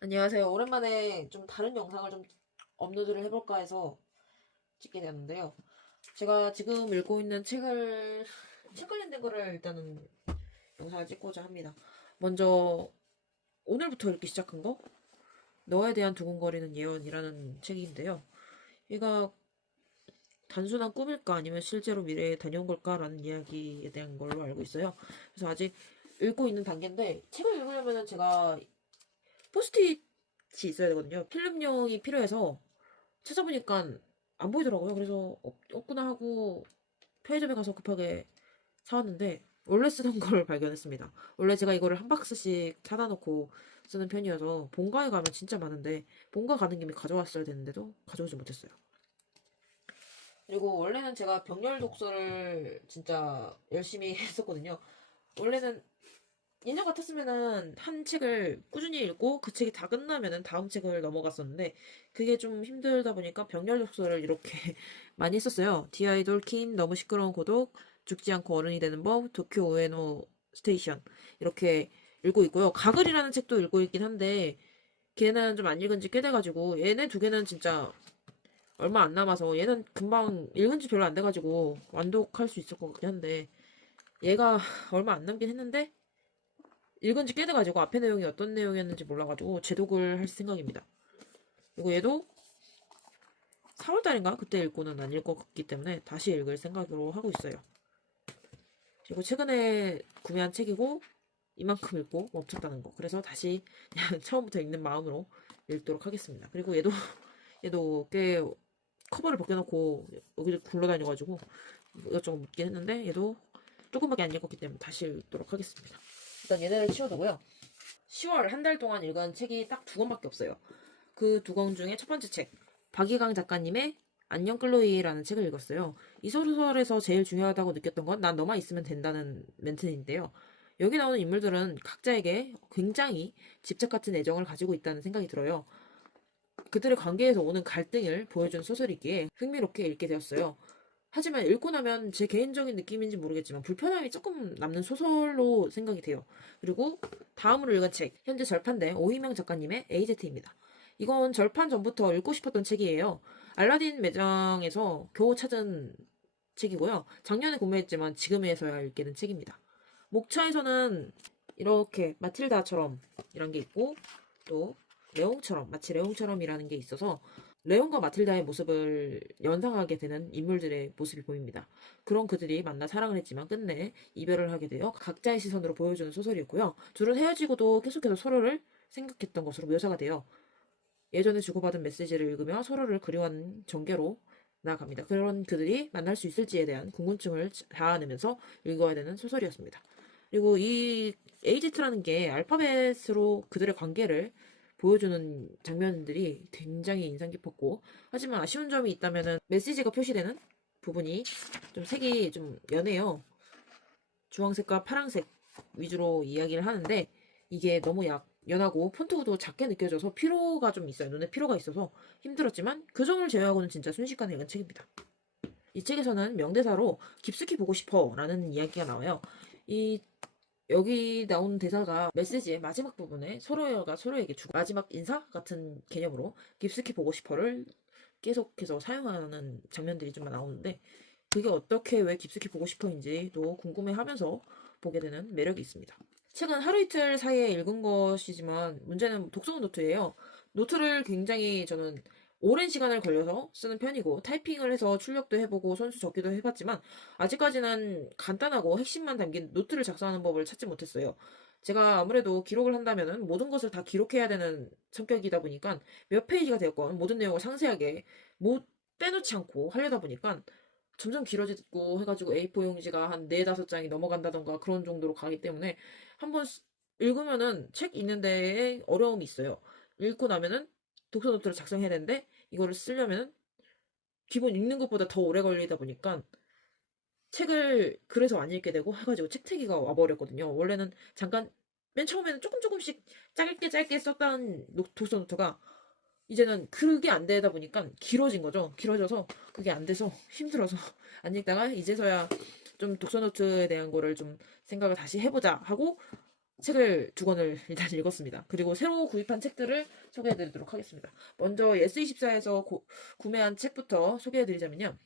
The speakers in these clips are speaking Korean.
안녕하세요. 오랜만에 좀 다른 영상을 좀 업로드를 해볼까 해서 찍게 되었는데요. 제가 지금 읽고 있는 책 관련된 거를 일단은 영상을 찍고자 합니다. 먼저 오늘부터 읽기 시작한 거, 너에 대한 두근거리는 예언이라는 책인데요. 얘가 단순한 꿈일까 아니면 실제로 미래에 다녀온 걸까라는 이야기에 대한 걸로 알고 있어요. 그래서 아직 읽고 있는 단계인데 책을 읽으려면 제가 포스트잇이 있어야 되거든요. 필름용이 필요해서 찾아보니까 안 보이더라고요. 그래서 없구나 하고 편의점에 가서 급하게 사왔는데 원래 쓰던 걸 발견했습니다. 원래 제가 이거를 한 박스씩 사다 놓고 쓰는 편이어서 본가에 가면 진짜 많은데 본가 가는 김에 가져왔어야 되는데도 가져오지 못했어요. 그리고 원래는 제가 병렬 독서를 진짜 열심히 했었거든요. 원래는 예년 같았으면은 한 책을 꾸준히 읽고 그 책이 다 끝나면은 다음 책을 넘어갔었는데 그게 좀 힘들다 보니까 병렬 독서를 이렇게 많이 했었어요. 디아이돌 킨, 너무 시끄러운 고독, 죽지 않고 어른이 되는 법, 도쿄 우에노 스테이션 이렇게 읽고 있고요. 가글이라는 책도 읽고 있긴 한데 걔는 좀 안 읽은 지 꽤 돼가지고 얘네 두 개는 진짜 얼마 안 남아서 얘는 금방 읽은 지 별로 안 돼가지고 완독할 수 있을 것 같긴 한데 얘가 얼마 안 남긴 했는데 읽은 지 꽤 돼가지고 앞에 내용이 어떤 내용이었는지 몰라가지고 제독을 할 생각입니다. 그리고 얘도 4월달인가? 그때 읽고는 안 읽을 것 같기 때문에 다시 읽을 생각으로 하고 있어요. 그리고 최근에 구매한 책이고 이만큼 읽고 멈췄다는 거. 그래서 다시 그냥 처음부터 읽는 마음으로 읽도록 하겠습니다. 그리고 얘도 꽤 커버를 벗겨놓고 여기를 굴러다녀가지고 이것저것 묻긴 했는데 얘도 조금밖에 안 읽었기 때문에 다시 읽도록 하겠습니다. 일단 얘네를 치워두고요. 10월 한 달 동안 읽은 책이 딱 두 권밖에 없어요. 그 두 권 중에 첫 번째 책, 박이강 작가님의 안녕 클로이라는 책을 읽었어요. 이 소설에서 제일 중요하다고 느꼈던 건 난 너만 있으면 된다는 멘트인데요. 여기 나오는 인물들은 각자에게 굉장히 집착 같은 애정을 가지고 있다는 생각이 들어요. 그들의 관계에서 오는 갈등을 보여준 소설이기에 흥미롭게 읽게 되었어요. 하지만 읽고 나면 제 개인적인 느낌인지 모르겠지만 불편함이 조금 남는 소설로 생각이 돼요. 그리고 다음으로 읽은 책, 현재 절판된 오희명 작가님의 AZ입니다. 이건 절판 전부터 읽고 싶었던 책이에요. 알라딘 매장에서 겨우 찾은 책이고요. 작년에 구매했지만 지금에서야 읽게 된 책입니다. 목차에서는 이렇게 마틸다처럼 이런 게 있고 또 레옹처럼 마치 레옹처럼이라는 게 있어서 레온과 마틸다의 모습을 연상하게 되는 인물들의 모습이 보입니다. 그런 그들이 만나 사랑을 했지만 끝내 이별을 하게 되어 각자의 시선으로 보여주는 소설이었고요. 둘은 헤어지고도 계속해서 서로를 생각했던 것으로 묘사가 돼요. 예전에 주고받은 메시지를 읽으며 서로를 그리워하는 전개로 나아갑니다. 그런 그들이 만날 수 있을지에 대한 궁금증을 자아내면서 읽어야 되는 소설이었습니다. 그리고 이 에이지트라는 게 알파벳으로 그들의 관계를 보여주는 장면들이 굉장히 인상 깊었고, 하지만 아쉬운 점이 있다면은 메시지가 표시되는 부분이 좀 색이 좀 연해요. 주황색과 파란색 위주로 이야기를 하는데 이게 너무 연하고 폰트도 작게 느껴져서 피로가 좀 있어요. 눈에 피로가 있어서 힘들었지만 그 점을 제외하고는 진짜 순식간에 읽은 책입니다. 이 책에서는 명대사로 깊숙이 보고 싶어 라는 이야기가 나와요. 이 여기 나오는 대사가 메시지의 마지막 부분에 서로가 서로에게 주고 마지막 인사 같은 개념으로 깊숙이 보고 싶어를 계속해서 사용하는 장면들이 좀 나오는데 그게 어떻게 왜 깊숙이 보고 싶어인지도 궁금해하면서 보게 되는 매력이 있습니다. 책은 하루 이틀 사이에 읽은 것이지만 문제는 독서 노트예요. 노트를 굉장히 저는 오랜 시간을 걸려서 쓰는 편이고 타이핑을 해서 출력도 해보고 손수 적기도 해봤지만 아직까지는 간단하고 핵심만 담긴 노트를 작성하는 법을 찾지 못했어요. 제가 아무래도 기록을 한다면은 모든 것을 다 기록해야 되는 성격이다 보니까 몇 페이지가 되었건 모든 내용을 상세하게 못 빼놓지 않고 하려다 보니까 점점 길어지고 해가지고 A4 용지가 한 4, 5장이 넘어간다던가 그런 정도로 가기 때문에 한번 읽으면은 책 읽는 데에 어려움이 있어요. 읽고 나면은 독서 노트를 작성해야 되는데 이거를 쓰려면은 기본 읽는 것보다 더 오래 걸리다 보니까 책을 그래서 안 읽게 되고 해가지고 책태기가 와버렸거든요. 원래는 잠깐 맨 처음에는 조금씩 짧게 짧게 썼던 독서 노트가 이제는 그게 안 되다 보니까 길어진 거죠. 길어져서 그게 안 돼서 힘들어서 안 읽다가 이제서야 좀 독서 노트에 대한 거를 좀 생각을 다시 해보자 하고 책을 두 권을 일단 읽었습니다. 그리고 새로 구입한 책들을 소개해드리도록 하겠습니다. 먼저 예스24에서 구매한 책부터 소개해드리자면요.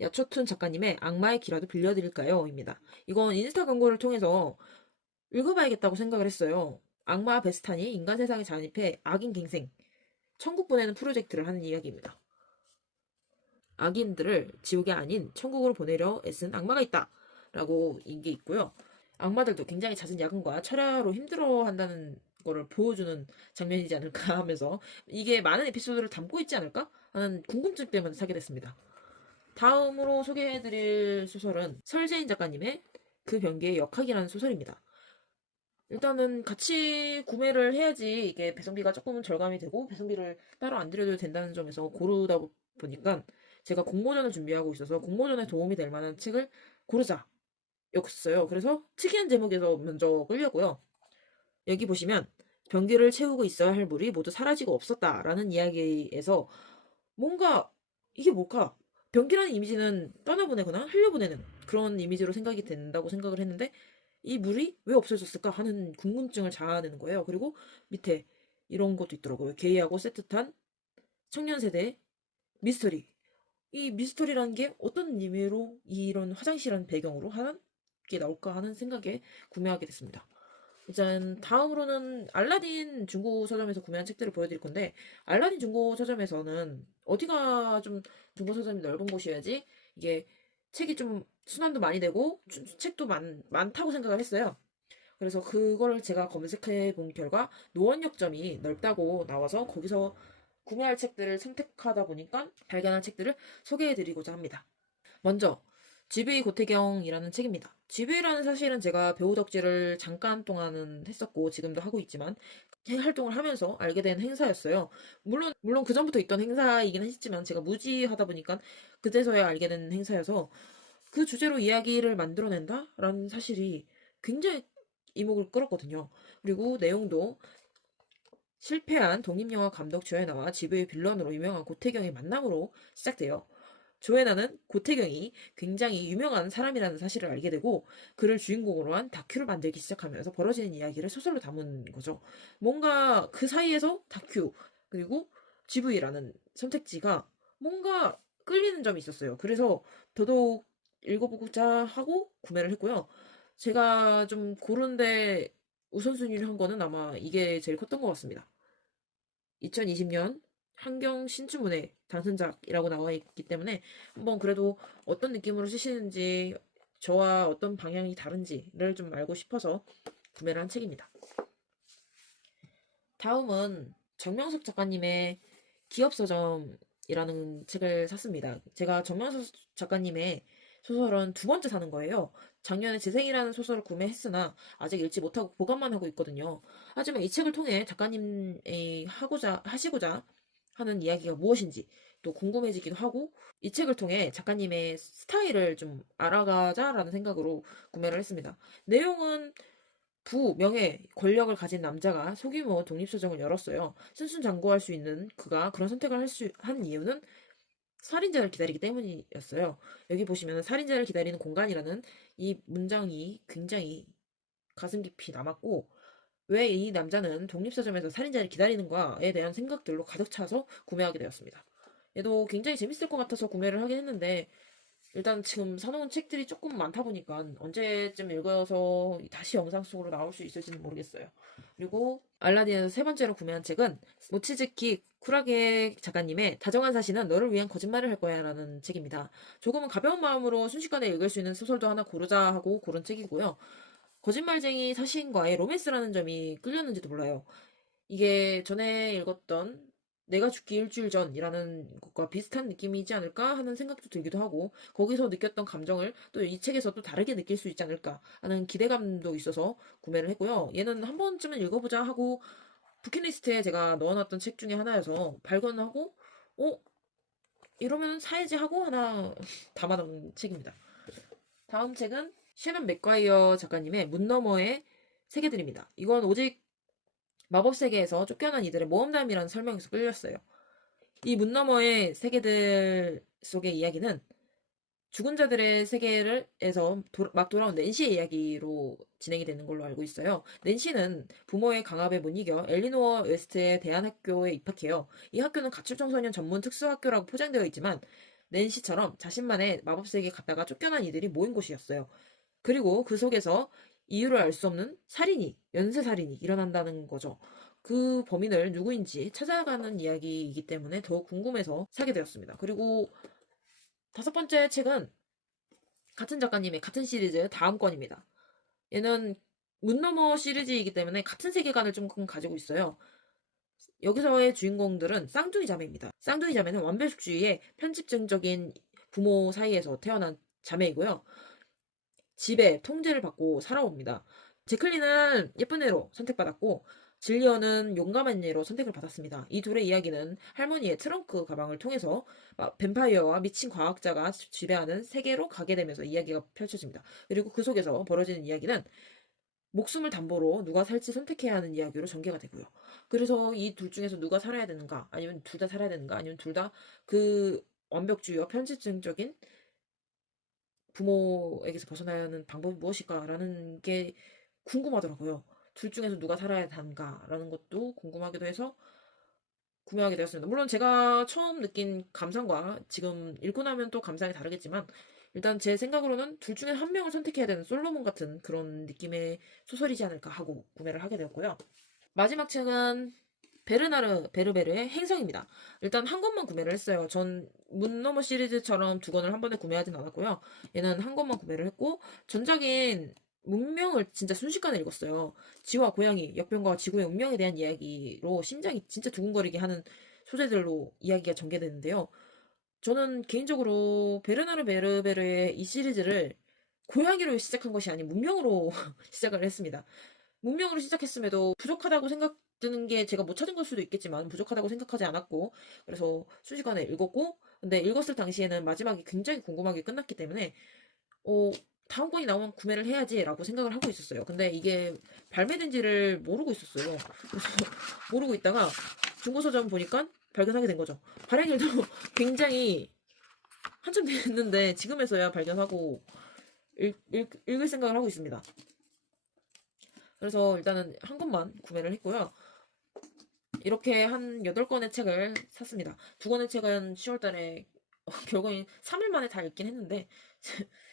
야초툰 작가님의 악마의 기라도 빌려드릴까요? 입니다. 이건 인스타 광고를 통해서 읽어봐야겠다고 생각을 했어요. 악마 베스탄이 인간 세상에 잠입해 악인 갱생, 천국 보내는 프로젝트를 하는 이야기입니다. 악인들을 지옥이 아닌 천국으로 보내려 애쓴 악마가 있다 라고 인게 있고요. 악마들도 굉장히 잦은 야근과 철야로 힘들어한다는 거를 보여주는 장면이지 않을까 하면서 이게 많은 에피소드를 담고 있지 않을까 하는 궁금증 때문에 사게 됐습니다. 다음으로 소개해드릴 소설은 설재인 작가님의 그 변기의 역학이라는 소설입니다. 일단은 같이 구매를 해야지 이게 배송비가 조금은 절감이 되고 배송비를 따로 안 드려도 된다는 점에서 고르다 보니까 제가 공모전을 준비하고 있어서 공모전에 도움이 될 만한 책을 고르자 였어요. 그래서 특이한 제목에서 먼저 끌려고요. 여기 보시면 변기를 채우고 있어야 할 물이 모두 사라지고 없었다라는 이야기에서 뭔가 이게 뭘까? 변기라는 이미지는 떠나보내거나 흘려보내는 그런 이미지로 생각이 된다고 생각을 했는데 이 물이 왜 없어졌을까 하는 궁금증을 자아내는 거예요. 그리고 밑에 이런 것도 있더라고요. 게이하고 세트탄 청년 세대 미스터리. 이 미스터리라는 게 어떤 의미로 이런 화장실이라는 배경으로 하는 게 나올까 하는 생각에 구매하게 됐습니다. 일단 다음으로는 알라딘 중고 서점에서 구매한 책들을 보여드릴 건데 알라딘 중고 서점에서는 어디가 좀 중고 서점이 넓은 곳이어야지 이게 책이 좀 수납도 많이 되고 책도 많다고 생각을 했어요. 그래서 그거를 제가 검색해 본 결과 노원역점이 넓다고 나와서 거기서 구매할 책들을 선택하다 보니까 발견한 책들을 소개해드리고자 합니다. 먼저 GV 고태경이라는 책입니다. GV라는 사실은 제가 배우 덕질을 잠깐 동안은 했었고 지금도 하고 있지만 활동을 하면서 알게 된 행사였어요. 물론 그 전부터 있던 행사이긴 했지만 제가 무지하다 보니까 그제서야 알게 된 행사여서 그 주제로 이야기를 만들어낸다라는 사실이 굉장히 이목을 끌었거든요. 그리고 내용도 실패한 독립영화 감독 조혜나와 GV의 빌런으로 유명한 고태경의 만남으로 시작돼요. 조혜나는 고태경이 굉장히 유명한 사람이라는 사실을 알게 되고 그를 주인공으로 한 다큐를 만들기 시작하면서 벌어지는 이야기를 소설로 담은 거죠. 뭔가 그 사이에서 다큐 그리고 GV라는 선택지가 뭔가 끌리는 점이 있었어요. 그래서 더더욱 읽어보고자 하고 구매를 했고요. 제가 좀 고른데 우선순위를 한 거는 아마 이게 제일 컸던 것 같습니다. 2020년 한경 신춘문예 당선작이라고 나와 있기 때문에 한번 그래도 어떤 느낌으로 쓰시는지 저와 어떤 방향이 다른지를 좀 알고 싶어서 구매를 한 책입니다. 다음은 정명석 작가님의 기업서점이라는 책을 샀습니다. 제가 정명석 작가님의 소설은 두 번째 사는 거예요. 작년에 재생이라는 소설을 구매했으나 아직 읽지 못하고 보관만 하고 있거든요. 하지만 이 책을 통해 작가님이 하시고자 하는 이야기가 무엇인지 또 궁금해지기도 하고 이 책을 통해 작가님의 스타일을 좀 알아가자라는 생각으로 구매를 했습니다. 내용은 명예, 권력을 가진 남자가 소규모 독립서점을 열었어요. 순순장구할 수 있는 그가 그런 선택을 한 이유는 살인자를 기다리기 때문이었어요. 여기 보시면 살인자를 기다리는 공간이라는 이 문장이 굉장히 가슴 깊이 남았고 왜 이 남자는 독립서점에서 살인자를 기다리는가에 대한 생각들로 가득 차서 구매하게 되었습니다. 얘도 굉장히 재밌을 것 같아서 구매를 하긴 했는데 일단 지금 사놓은 책들이 조금 많다 보니까 언제쯤 읽어서 다시 영상 속으로 나올 수 있을지는 모르겠어요. 그리고 알라딘에서 세 번째로 구매한 책은 모치즈키 쿠라게 작가님의 다정한 사신은 너를 위한 거짓말을 할 거야 라는 책입니다. 조금은 가벼운 마음으로 순식간에 읽을 수 있는 소설도 하나 고르자 하고 고른 책이고요. 거짓말쟁이 사신과의 로맨스라는 점이 끌렸는지도 몰라요. 이게 전에 읽었던 내가 죽기 일주일 전이라는 것과 비슷한 느낌이지 않을까 하는 생각도 들기도 하고 거기서 느꼈던 감정을 또 이 책에서 또 다르게 느낄 수 있지 않을까 하는 기대감도 있어서 구매를 했고요. 얘는 한 번쯤은 읽어보자 하고 부킷리스트에 제가 넣어놨던 책 중에 하나여서 발견하고 이러면 사야지 하고 하나 담아놓은 책입니다. 다음 책은 셰넌 맥과이어 작가님의 문 너머의 세계들입니다. 이건 오직 마법 세계에서 쫓겨난 이들의 모험담이라는 설명에서 끌렸어요. 이 문 너머의 세계들 속의 이야기는 죽은 자들의 세계에서 막 돌아온 낸시의 이야기로 진행이 되는 걸로 알고 있어요. 낸시는 부모의 강압에 못 이겨 엘리노어 웨스트의 대안학교에 입학해요. 이 학교는 가출 청소년 전문 특수학교라고 포장되어 있지만 낸시처럼 자신만의 마법 세계에 갔다가 쫓겨난 이들이 모인 곳이었어요. 그리고 그 속에서 이유를 알 수 없는 연쇄살인이 일어난다는 거죠. 그 범인을 누구인지 찾아가는 이야기이기 때문에 더욱 궁금해서 사게 되었습니다. 그리고 다섯 번째 책은 같은 작가님의 같은 시리즈 다음 권입니다. 얘는 문너머 시리즈이기 때문에 같은 세계관을 좀 가지고 있어요. 여기서의 주인공들은 쌍둥이 자매입니다. 쌍둥이 자매는 완벽주의의 편집증적인 부모 사이에서 태어난 자매이고요. 집에 통제를 받고 살아옵니다. 제클린은 예쁜 애로 선택받았고 질리언은 용감한 애로 선택을 받았습니다. 이 둘의 이야기는 할머니의 트렁크 가방을 통해서 뱀파이어와 미친 과학자가 지배하는 세계로 가게 되면서 이야기가 펼쳐집니다. 그리고 그 속에서 벌어지는 이야기는 목숨을 담보로 누가 살지 선택해야 하는 이야기로 전개가 되고요. 그래서 이 둘 중에서 누가 살아야 되는가, 아니면 둘 다 살아야 되는가, 아니면 둘 다 그 완벽주의와 편집증적인 부모에게서 벗어나야 하는 방법이 무엇일까라는 게 궁금하더라고요. 둘 중에서 누가 살아야 하는가라는 것도 궁금하기도 해서 구매하게 되었습니다. 물론 제가 처음 느낀 감상과 지금 읽고 나면 또 감상이 다르겠지만 일단 제 생각으로는 둘 중에 한 명을 선택해야 되는 솔로몬 같은 그런 느낌의 소설이지 않을까 하고 구매를 하게 되었고요. 마지막 책은 베르나르 베르베르의 행성입니다. 일단 한 권만 구매를 했어요. 전 문너머 시리즈처럼 두 권을 한 번에 구매하진 않았고요. 얘는 한 권만 구매를 했고 전작인 문명을 진짜 순식간에 읽었어요. 지와 고양이, 역병과 지구의 운명에 대한 이야기로 심장이 진짜 두근거리게 하는 소재들로 이야기가 전개되는데요. 저는 개인적으로 베르나르 베르베르의 이 시리즈를 고양이로 시작한 것이 아닌 문명으로 시작을 했습니다. 문명으로 시작했음에도 부족하다고 생각드는 게 제가 못 찾은 걸 수도 있겠지만 부족하다고 생각하지 않았고 그래서 순식간에 읽었고 근데 읽었을 당시에는 마지막이 굉장히 궁금하게 끝났기 때문에 어, 다음 권이 나오면 구매를 해야지라고 생각을 하고 있었어요. 근데 이게 발매된지를 모르고 있었어요. 그래서 모르고 있다가 중고서점 보니까 발견하게 된 거죠. 발행일도 굉장히 한참 됐는데 지금에서야 발견하고 읽을 생각을 하고 있습니다. 그래서 일단은 한 권만 구매를 했고요. 이렇게 한 8권의 책을 샀습니다. 두 권의 책은 10월달에 결국엔 3일 만에 다 읽긴 했는데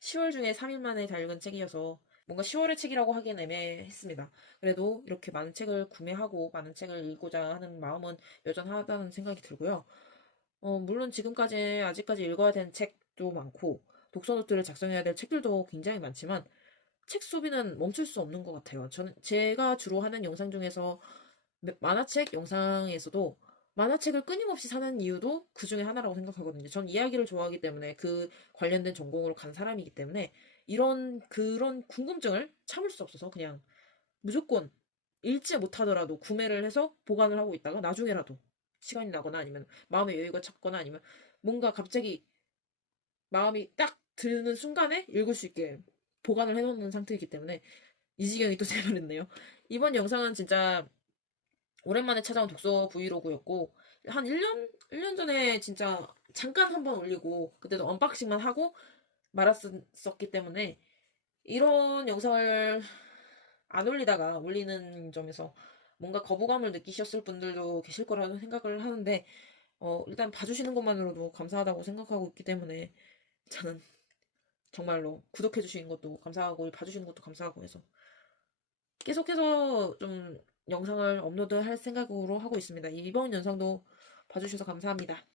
10월 중에 3일 만에 다 읽은 책이어서 뭔가 10월의 책이라고 하기엔 애매했습니다. 그래도 이렇게 많은 책을 구매하고 많은 책을 읽고자 하는 마음은 여전하다는 생각이 들고요. 물론 지금까지 아직까지 읽어야 되는 책도 많고 독서 노트를 작성해야 될 책들도 굉장히 많지만 책 소비는 멈출 수 없는 것 같아요. 저는 제가 주로 하는 영상 중에서 만화책 영상에서도 만화책을 끊임없이 사는 이유도 그 중에 하나라고 생각하거든요. 전 이야기를 좋아하기 때문에 그 관련된 전공으로 간 사람이기 때문에 그런 궁금증을 참을 수 없어서 그냥 무조건 읽지 못하더라도 구매를 해서 보관을 하고 있다가 나중에라도 시간이 나거나 아니면 마음의 여유가 찾거나 아니면 뭔가 갑자기 마음이 딱 드는 순간에 읽을 수 있게 보관을 해놓는 상태이기 때문에 이 지경이 또 돼버렸네요. 이번 영상은 진짜 오랜만에 찾아온 독서 브이로그였고 한 1년 전에 진짜 잠깐 한번 올리고 그때도 언박싱만 하고 말았었기 때문에 이런 영상을 안 올리다가 올리는 점에서 뭔가 거부감을 느끼셨을 분들도 계실 거라는 생각을 하는데 일단 봐주시는 것만으로도 감사하다고 생각하고 있기 때문에 저는 정말로 구독해주시는 것도 감사하고 봐주시는 것도 감사하고 해서 계속해서 좀 영상을 업로드할 생각으로 하고 있습니다. 이번 영상도 봐주셔서 감사합니다.